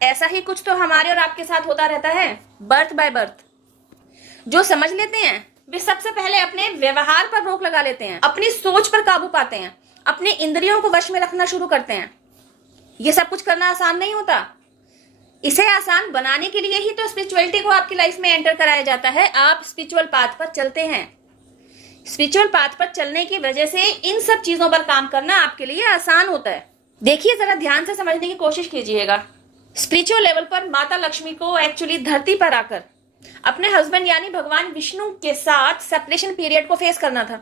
ऐसा ही कुछ तो हमारे और आपके साथ होता रहता है, बर्थ बाय बर्थ। जो समझ लेते हैं वे सबसे पहले अपने व्यवहार पर रोक लगा लेते हैं, अपनी सोच पर काबू पाते हैं, अपने इंद्रियों को वश में रखना शुरू करते हैं। ये सब कुछ करना आसान नहीं होता। इसे आसान बनाने के लिए ही तो स्पिरिचुअलिटी को आपकी लाइफ में एंटर कराया जाता है। आप स्पिरिचुअल पाथ पर चलते हैं। स्पिरिचुअल पाथ पर चलने की वजह से इन सब चीजों पर काम करना आपके लिए आसान होता है। देखिए, जरा ध्यान से समझने की कोशिश कीजिएगा। स्पिरिचुअल लेवल पर माता लक्ष्मी को एक्चुअली धरती पर आकर अपने हस्बैंड यानी भगवान विष्णु के साथ सेपरेशन पीरियड को फेस करना था।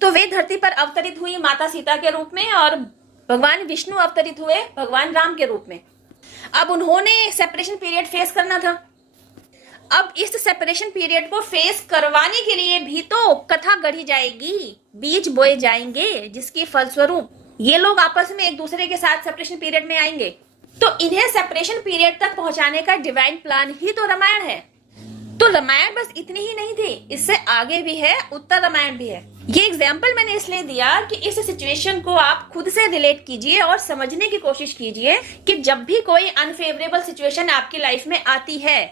तो वे धरती पर अवतरित हुई माता सीता के रूप में और भगवान विष्णु अवतरित हुए भगवान राम के रूप में। अब उन्होंने सेपरेशन पीरियड फेस करना था। अब इस सेपरेशन पीरियड को फेस करवाने के लिए भी तो कथा गढ़ी जाएगी, बीज बोए जाएंगे, जिसके फलस्वरूप ये लोग आपस में एक दूसरे के साथ सेपरेशन पीरियड में आएंगे। तो इन्हें सेपरेशन पीरियड तक पहुंचाने का डिवाइन प्लान ही तो रामायण है। तो रामायण बस इतनी ही नहीं थी, इससे आगे भी है, उत्तर रामायण भी है। ये एग्जाम्पल मैंने इसलिए दिया कि इस सिचुएशन को आप खुद से रिलेट कीजिए और समझने की कोशिश कीजिए कि जब भी कोई अनफेवरेबल सिचुएशन आपकी लाइफ में आती है,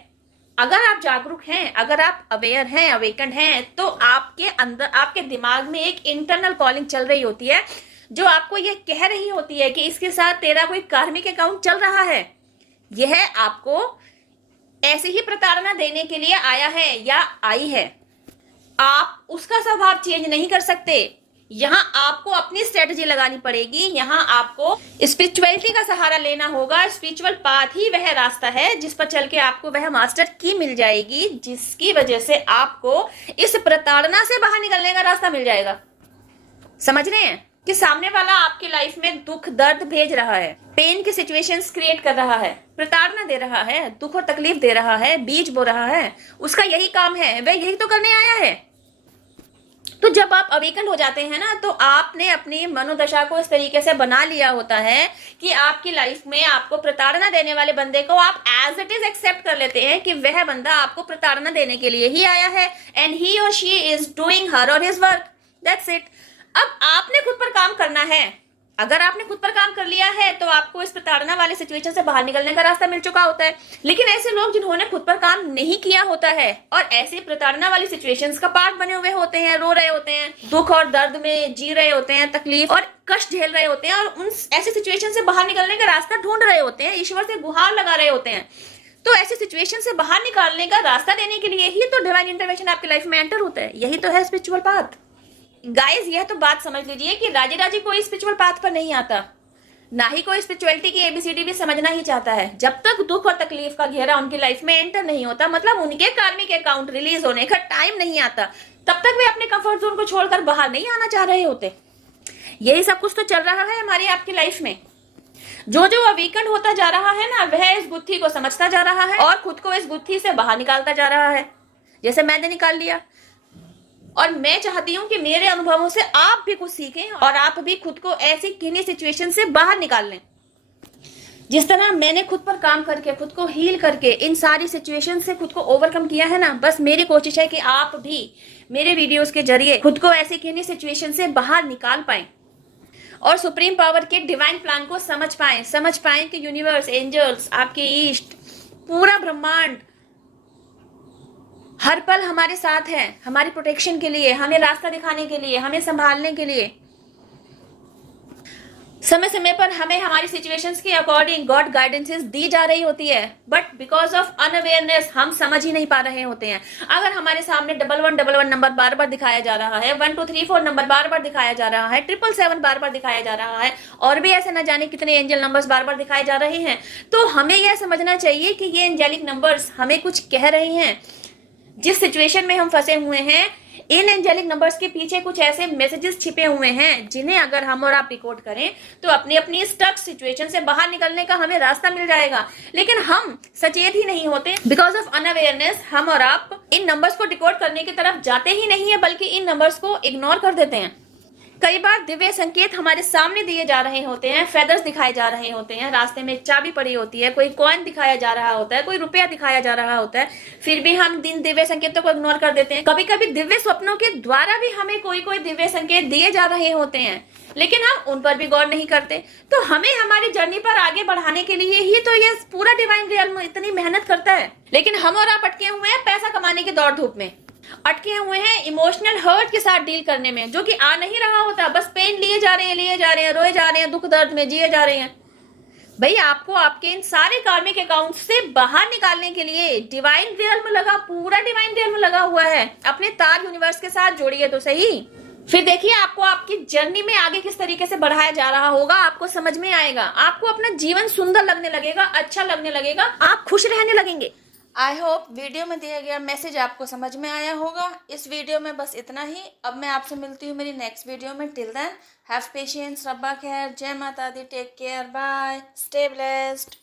अगर आप जागरूक हैं, अगर आप अवेयर हैं, अवेकन्ड हैं, तो आपके अंदर, आपके दिमाग में एक इंटरनल कॉलिंग चल रही होती है जो आपको ये कह रही होती है कि इसके साथ तेरा कोई कार्मिक अकाउंट चल रहा है। यह आपको ऐसी ही प्रताड़ना देने के लिए आया है या आई है। आप उसका स्वभाव चेंज नहीं कर सकते। यहाँ आपको अपनी स्ट्रेटजी लगानी पड़ेगी। यहाँ आपको स्पिरिचुअलिटी का सहारा लेना होगा। स्पिरिचुअल पाथ ही वह रास्ता है जिस पर चल के आपको वह मास्टर की मिल जाएगी, जिसकी वजह से आपको इस प्रताड़ना से बाहर निकलने का रास्ता मिल जाएगा। समझ रहे हैं कि सामने वाला आपकी लाइफ में दुख दर्द भेज रहा है, पेन की सिचुएशंस क्रिएट कर रहा है, प्रताड़ना दे रहा है, दुख और तकलीफ दे रहा है, बीज बो रहा है। उसका यही काम है, वह यही तो करने आया है। तो जब आप अवेकन हो जाते हैं ना, तो आपने अपनी मनोदशा को इस तरीके से बना लिया होता है कि आपकी लाइफ में आपको प्रताड़ना देने वाले बंदे को आप एज इट इज एक्सेप्ट कर लेते हैं कि वह बंदा आपको प्रताड़ना देने के लिए ही आया है, एंड ही और शी इज डूइंग हर और हिज वर्क, दैट्स इट। अब आपने खुद पर काम करना है। अगर आपने खुद पर काम कर लिया है तो आपको इस प्रताड़ना वाले सिचुएशन से बाहर निकलने का रास्ता मिल चुका होता है। लेकिन ऐसे लोग जिन्होंने खुद पर काम नहीं किया होता है और ऐसे प्रताड़ना वाली सिचुएशंस का पार्ट बने हुए होते हैं, रो रहे होते हैं, दुख और दर्द में जी रहे होते हैं, तकलीफ और कष्ट झेल रहे होते हैं और उन ऐसी सिचुएशन से बाहर निकलने का रास्ता ढूंढ रहे होते हैं, ईश्वर से गुहार लगा रहे होते हैं, तो ऐसी सिचुएशन से बाहर निकालने का रास्ता देने के लिए ही तो डिवाइन इंटरवेंशन आपकी लाइफ में एंटर होता है। यही तो है स्पिरिचुअल पाथ। गाइस, यह तो बात समझ लीजिए कि राजे राजे कोई स्पिरिचुअल पाथ पर नहीं आता, ना ही कोई स्पिरिचुअलिटी की एबीसीडी भी समझना ही चाहता है। जब तक दुख और तकलीफ का घेरा उनकी लाइफ में एंटर नहीं होता, मतलब उनके कार्मिक अकाउंट रिलीज होने का टाइम नहीं आता, तब तक वे अपने कंफर्ट जोन को छोड़कर बाहर नहीं आना चाह रहे होते। यही सब कुछ तो चल रहा है हमारी आपकी लाइफ में। जो जो अवेकन होता जा रहा है ना, वह इस गुत्थी को समझता जा रहा है और खुद को इस गुत्थी से बाहर निकालता जा रहा है, जैसे मैंने निकाल लिया। और मैं चाहती हूं कि मेरे अनुभवों से आप भी कुछ सीखें और आप भी खुद को ऐसी किन्हीं सिचुएशन से बाहर निकाल लें। जिस तरह मैंने खुद पर काम करके, खुद को हील करके इन सारी सिचुएशन से खुद को ओवरकम किया है ना, बस मेरी कोशिश है कि आप भी मेरे वीडियोस के जरिए खुद को ऐसी किन्हीं सिचुएशन से बाहर निकाल पाएं और सुप्रीम पावर के डिवाइन प्लान को समझ पाएं कि यूनिवर्स, एंजल्स, आपके ईस्ट, पूरा ब्रह्मांड हर पल हमारे साथ है, हमारी प्रोटेक्शन के लिए, हमें रास्ता दिखाने के लिए, हमें संभालने के लिए। समय समय पर हमें हमारी सिचुएशंस के अकॉर्डिंग गॉड गाइडेंसेस दी जा रही होती है, बट बिकॉज ऑफ अनअवेयरनेस हम समझ ही नहीं पा रहे होते हैं। अगर हमारे सामने 1111 नंबर बार बार दिखाया जा रहा है, 1234 नंबर बार बार दिखाया जा रहा है, 777 बार बार दिखाया जा रहा है, और भी ऐसे न जाने कितने एंजल नंबर्स बार बार दिखाए जा रहे हैं, तो हमें यह समझना चाहिए कि ये एंजेलिक नंबर्स हमें कुछ कह रहे हैं। जिस सिचुएशन में हम फंसे हुए हैं, इन एंजेलिक नंबर्स के पीछे कुछ ऐसे मैसेजेस छिपे हुए हैं जिन्हें अगर हम और आप रिकॉर्ड करें तो अपनी अपनी स्टक सिचुएशन से बाहर निकलने का हमें रास्ता मिल जाएगा। लेकिन हम सचेत ही नहीं होते, बिकॉज ऑफ अनअवेयरनेस हम और आप इन नंबर्स को डिकोड करने की तरफ जाते ही नहीं है, बल्कि इन नंबर्स को इग्नोर कर देते हैं। कई बार दिव्य संकेत हमारे सामने दिए जा रहे होते हैं, फेदर्स दिखाए जा रहे होते हैं, रास्ते में एक चाबी पड़ी होती है, कोई कॉइन दिखाया जा रहा होता है, कोई रुपया दिखाया जा रहा होता है, फिर भी हम इन दिव्य संकेतों को इग्नोर कर देते हैं। कभी कभी दिव्य स्वप्नों के द्वारा भी हमें कोई कोई दिव्य संकेत दिए जा रहे होते हैं, लेकिन हम उन पर भी गौर नहीं करते। तो हमें हमारी जर्नी पर आगे बढ़ाने के लिए ही तो ये पूरा डिवाइन रियल इतनी मेहनत करता है, लेकिन हम और आप अटके हुए हैं पैसा कमाने की दौड़ धूप में, अटके हुए हैं इमोशनल हर्ट के साथ डील करने में, जो कि आ नहीं रहा होता, बस पेन लिए जा रहे हैं, रोए जा रहे हैं, दुख दर्द में जिए जा रहे हैं। भाई आपको आपके इन सारे कार्मिक अकाउंट से बाहर निकालने के लिए डिवाइन रियल में लगा, पूरा डिवाइन रियल में लगा हुआ है। अपने तार यूनिवर्स के साथ जोड़िए तो सही, फिर देखिए आपको आपकी जर्नी में आगे किस तरीके से बढ़ाया जा रहा होगा, आपको समझ में आएगा, आपको अपना जीवन सुंदर लगने लगेगा, अच्छा लगने लगेगा, आप खुश रहने लगेंगे। आई होप वीडियो में दिया गया मैसेज आपको समझ में आया होगा। इस वीडियो में बस इतना ही। अब मैं आपसे मिलती हूँ मेरी नेक्स्ट वीडियो में। टिल देन हैव पेशेंस, रब्बा खैर, जय माता दी, take care, bye, stay blessed.